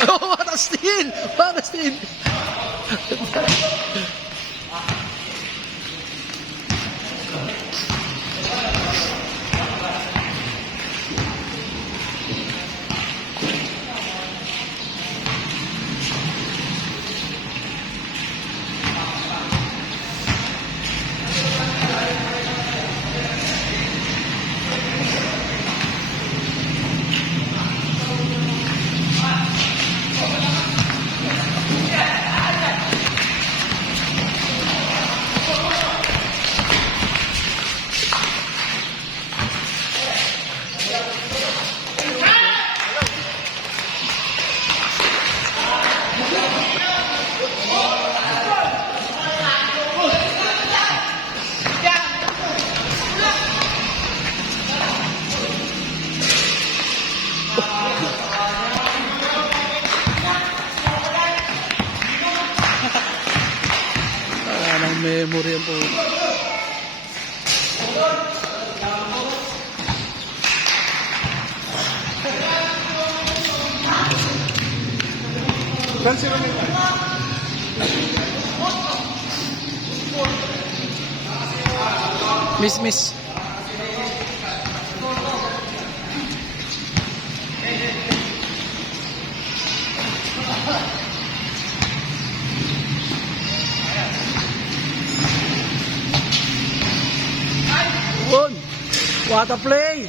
Oh, what a steal! What a steal! Memory yan po. Miss. What a play!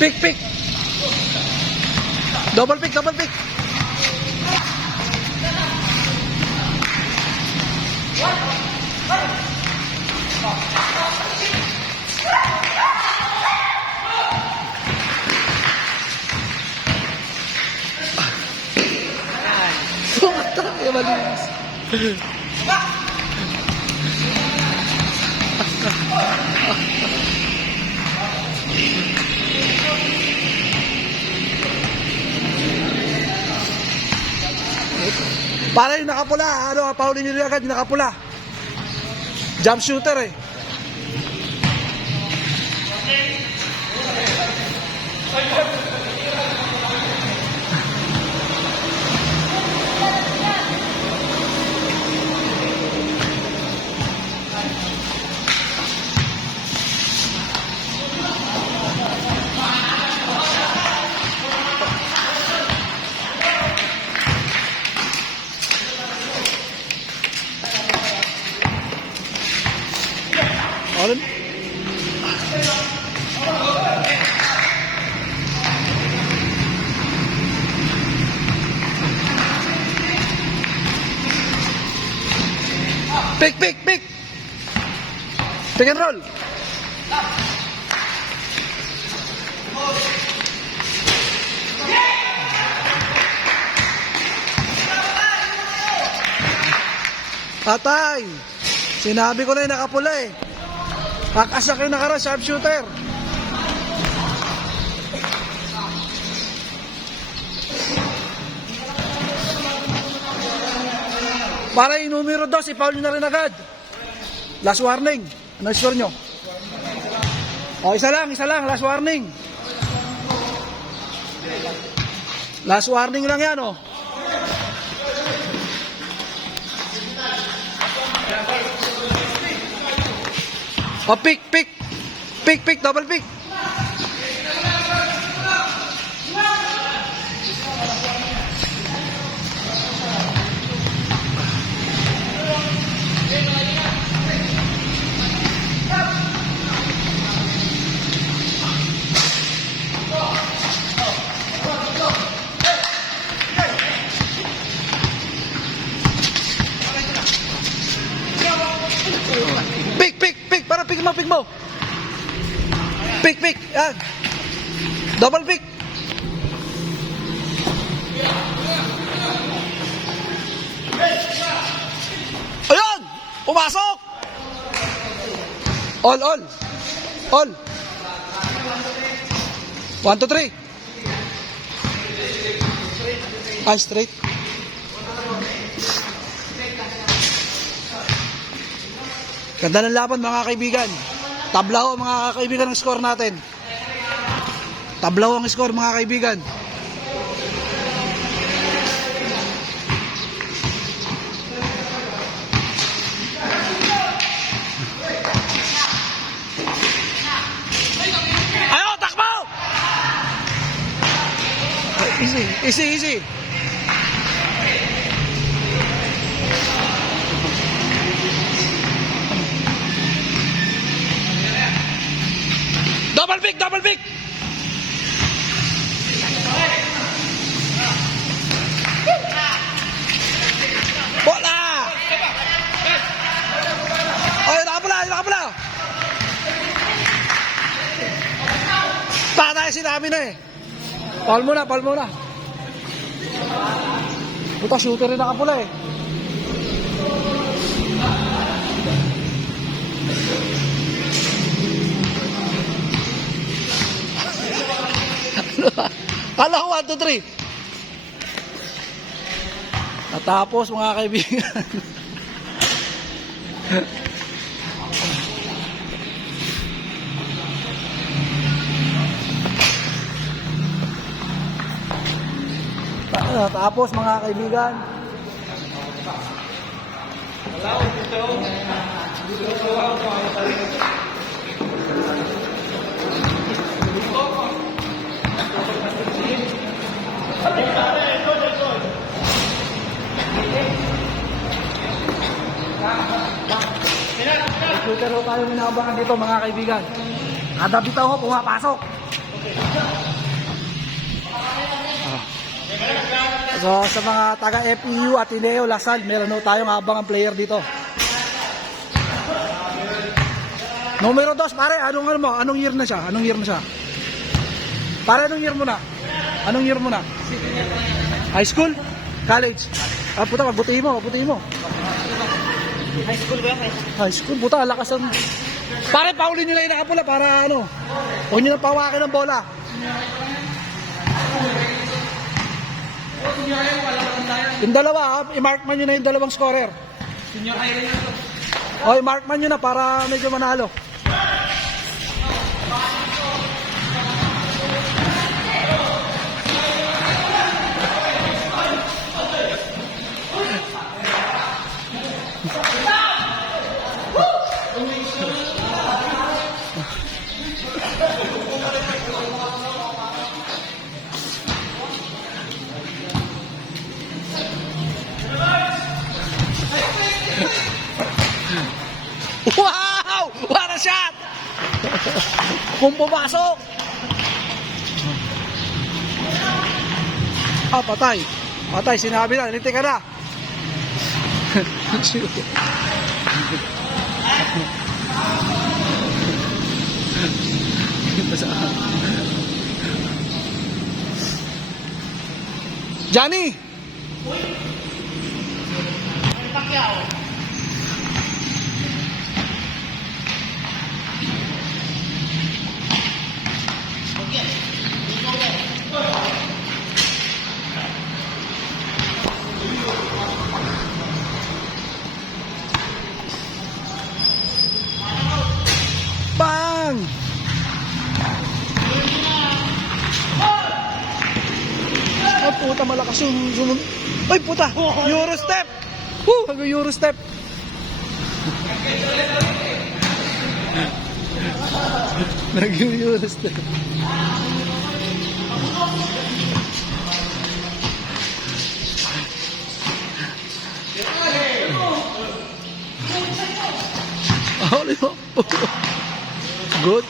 Pick! Double pick! Malinis. Para yung nakapula, paulin nyo rin agad yung nakapula. Jump shooter eh. Alin? Pick! Pick and roll! Atay! Sinabi ko na yung nakapula eh. Akasak yung nakara, sharpshooter. Para yung numero 2, ipaul nyo na rin agad. Last warning. Ano score nyo? O, isa lang, last warning. Last warning lang yan, o. O, pick, double pick. Pick mo. Pick. Yan. Double pick. Ayun! Pumasok! All. 1, 2, 3. Straight. Ganda ng laban mga kaibigan. Tablaw mga kaibigan ang score natin. Tablaw ang score mga kaibigan. Ayo, takbo! Easy, easy, easy. Double pick, double pick. Bola. Oh, nakapula. Patay sinabi na eh. Paul muna. Buta, shooter rin nakapula eh. Kala ko 1, 2, 3. Natapos mga kaibigan. Natapos mga kaibigan. Shooter ho tayo minabangan dito mga kaibigan. Kada bitaw ho pumapasok. So sa mga taga FEU at Ateneo Lasal, meron ho tayong abangang player dito. Numero 2 pare, anong year na siya? Pare, anong year mo na? High school? College? Ah, puta, magbutihin mo. High school ba? High school, buta, lakas ang... Pare, paulin nyo na yung nakapula para ano, huwag nyo nang pawakin ng bola. Yung dalawa, i-markman nyo na yung dalawang scorer. O, i-markman nyo na para medyo manalo. Wow! What a shot! Kung pumasok! Ah, patay. Sinabi na. Lintik ka na. Johnny! Bang! Oh, puta, malakas yung sumunod. Ay, puta! Eurostep! Eurostep! Nag-Eurostep. Good.